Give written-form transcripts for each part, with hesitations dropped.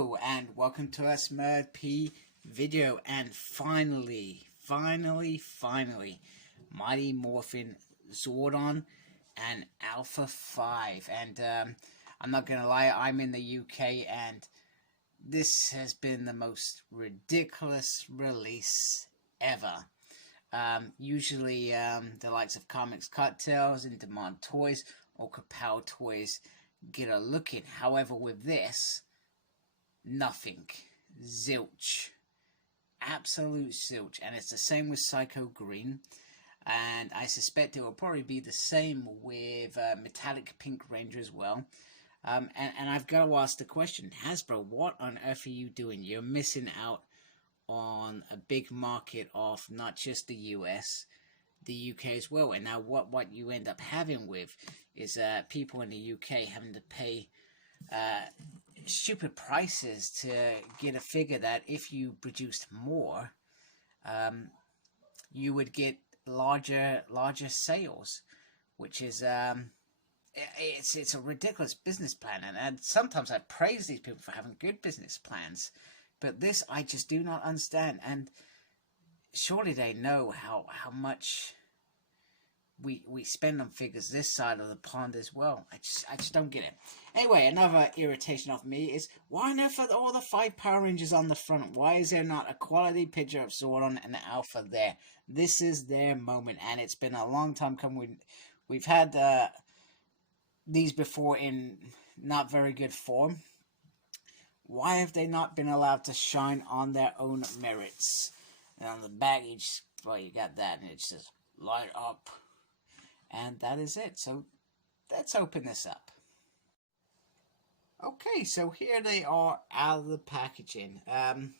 Hello and welcome to a Smurp video, and finally, Mighty Morphin Zordon and Alpha 5. And I'm not gonna lie, I'm in the UK and this has been the most ridiculous release ever. Usually the likes of Comics Cocktails and Demand Toys or Kapow Toys get a look in. However, with this, nothing. Zilch. Absolute zilch. And it's the same with Psycho Green. And I suspect it will probably be the same with Metallic Pink Ranger as well. And I've got to ask the question, Hasbro, what on earth are you doing? You're missing out on a big market of not just the US, the UK as well. And now what you end up having with is people in the UK having to pay stupid prices to get a figure that if you produced more, you would get larger sales, which is it's a ridiculous business plan. And sometimes I praise these people for having good business plans, but this I just do not understand. And surely they know how much we spend on figures this side of the pond as well. I just don't get it. Anyway, another irritation of me is, why on earth are all the 5 Power Rangers on the front? Why is there not a quality picture of Zordon and Alpha there? This is their moment, and it's been a long time coming. We've had these before in not very good form. Why have they not been allowed to shine on their own merits? And on the back, you got that, and it says, light up. And that is it. So let's open this up. Okay, so here they are out of the packaging. I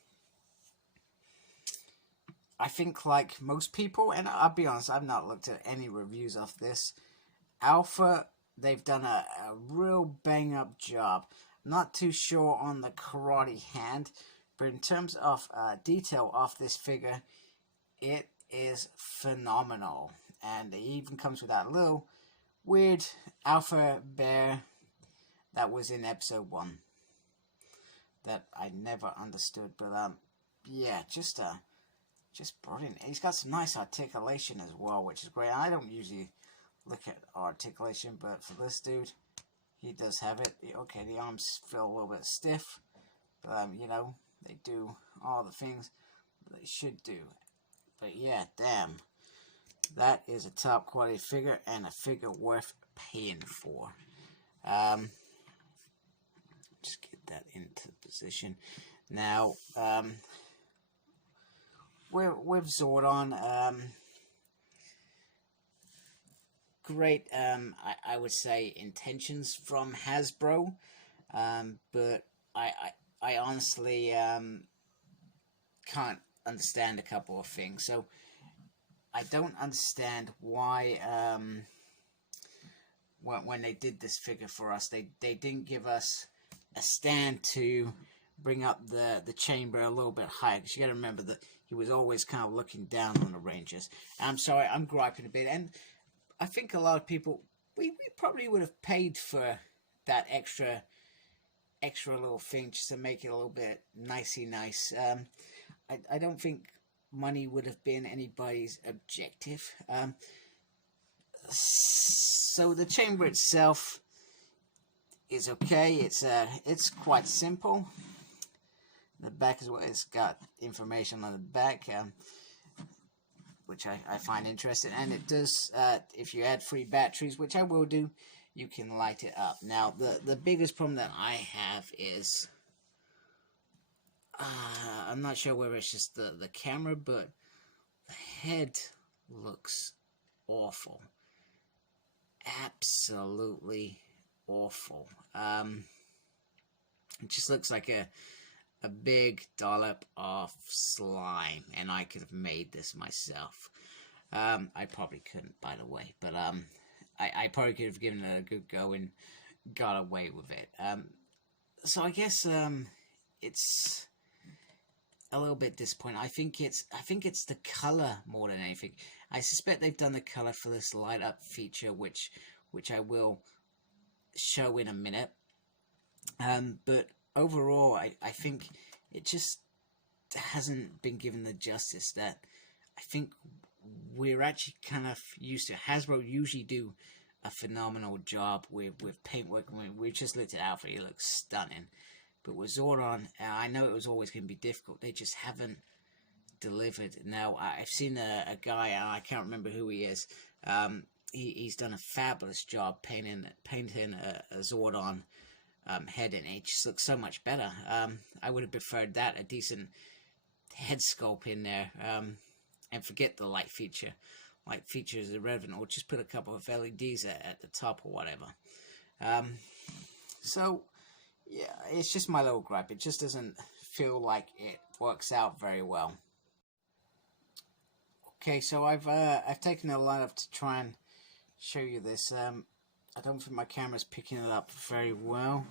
think, like most people, and I'll be honest, I've not looked at any reviews of this. Alpha, they've done a real bang-up job. Not too sure on the karate hand, but in terms of detail of this figure, it is phenomenal. And it even comes with that little weird alpha bear that was in episode 1 that I never understood. But yeah, just brilliant. He's got some nice articulation as well, which is great. I don't usually look at articulation, but for this dude, he does have it. Okay, the arms feel a little bit stiff, but you know, they do all the things they should do. But yeah, damn. That is a top quality figure and a figure worth paying for. Just get that into position. Now, with Zordon, great, I would say, intentions from Hasbro, but I honestly can't understand a couple of things. So I don't understand why when they did this figure for us, they didn't give us a stand to bring up the chamber a little bit higher, because you got to remember that he was always kind of looking down on the Rangers. I'm sorry, I'm griping a bit, and I think a lot of people, we probably would have paid for that extra little thing just to make it a little bit nicey nice. I don't think money would have been anybody's objective. So the chamber itself is okay. It's quite simple. The back is what it's got information on the back, which I find interesting. And it does, if you add 3 batteries, which I will do, you can light it up. Now the biggest problem that I have is, I'm not sure whether it's just the camera, but the head looks awful. Absolutely awful. It just looks like a big dollop of slime, and I could have made this myself. I probably couldn't, by the way, but I probably could have given it a good go and got away with it. So I guess it's a little bit disappointing. I think it's the color more than anything. I suspect they've done the color for this light up feature, which I will show in a minute. But overall, I think it just hasn't been given the justice that I think we're actually kind of used to. Hasbro usually do a phenomenal job with paintwork. I mean, we just looked at Alpha, he looks stunning. But with Zordon, I know it was always going to be difficult. They just haven't delivered. Now, I've seen a guy, and I can't remember who he is. He's done a fabulous job painting a Zordon head, and it just looks so much better. I would have preferred that, a decent head sculpt in there, and forget the light feature. Light feature is irrelevant, or just put a couple of LEDs at the top or whatever. So, yeah, it's just my little gripe. It just doesn't feel like it works out very well. Okay, so I've taken a lot up to try and show you this. I don't think my camera's picking it up very well.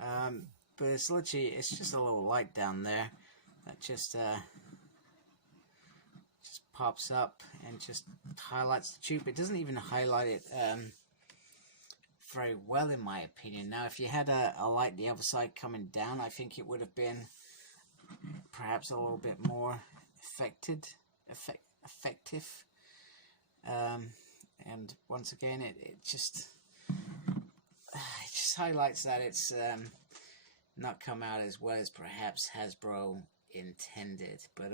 But it's literally, it's just a little light down there that just pops up and just highlights the tube. It doesn't even highlight it very well, in my opinion. Now, if you had a light the other side coming down, I think it would have been perhaps a little bit more effective. And once again, it just highlights that it's not come out as well as perhaps Hasbro intended. But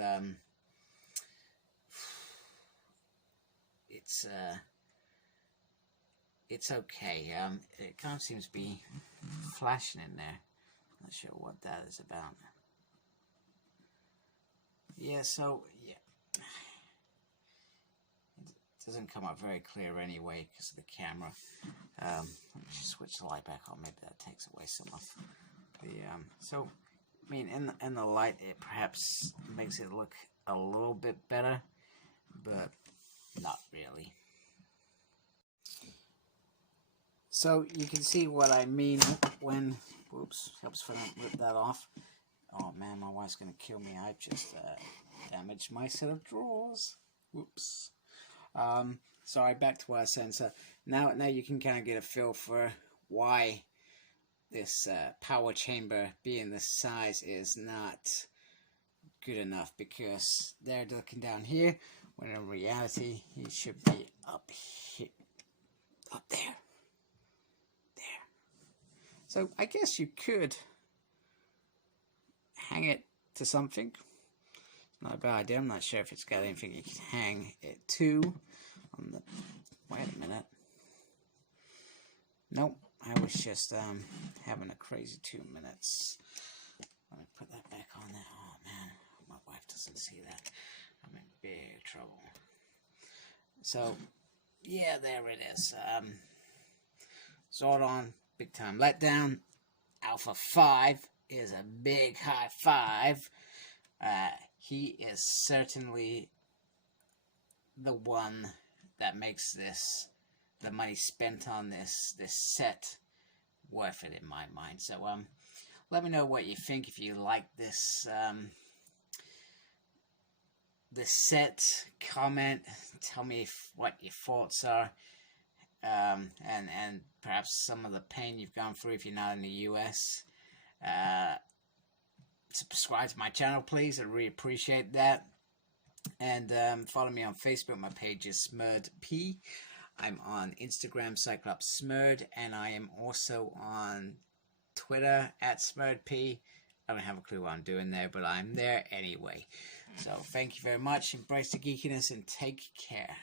it's okay. It kind of seems to be flashing in there. Not sure what that is about. Yeah, so yeah, it doesn't come up very clear anyway because of the camera. Let me just switch the light back on. Maybe that takes away some of the so I mean, in the light, it perhaps makes it look a little bit better, but not really. So you can see what I mean when, whoops, helps if I don't rip that off. Oh man, my wife's gonna kill me. I've just damaged my set of drawers. Whoops. Sorry, back to what I was saying. So now you can kind of get a feel for why this power chamber being this size is not good enough, because they're looking down here when in reality he should be up here, up there. So I guess you could hang it to something. Not a bad idea. I'm not sure if it's got anything you can hang it to. On the, wait a minute. Nope. I was just having a crazy 2 minutes. Let me put that back on there. Oh man, my wife doesn't see that. I'm in big trouble. So yeah, there it is. Zordon, big time letdown. Alpha 5 is a big high five. He is certainly the one that makes this, the money spent on this set, worth it in my mind. So let me know what you think. If you like this this set, comment, tell me what your thoughts are, and perhaps some of the pain you've gone through if you're not in the US. Subscribe to my channel, please. I really appreciate that. And follow me on Facebook. My page is SmurdP. I'm on Instagram, Cyclops Smurd, and I am also on Twitter at SmurdP. I don't have a clue what I'm doing there, but I'm there anyway. So thank you very much. Embrace the geekiness and take care.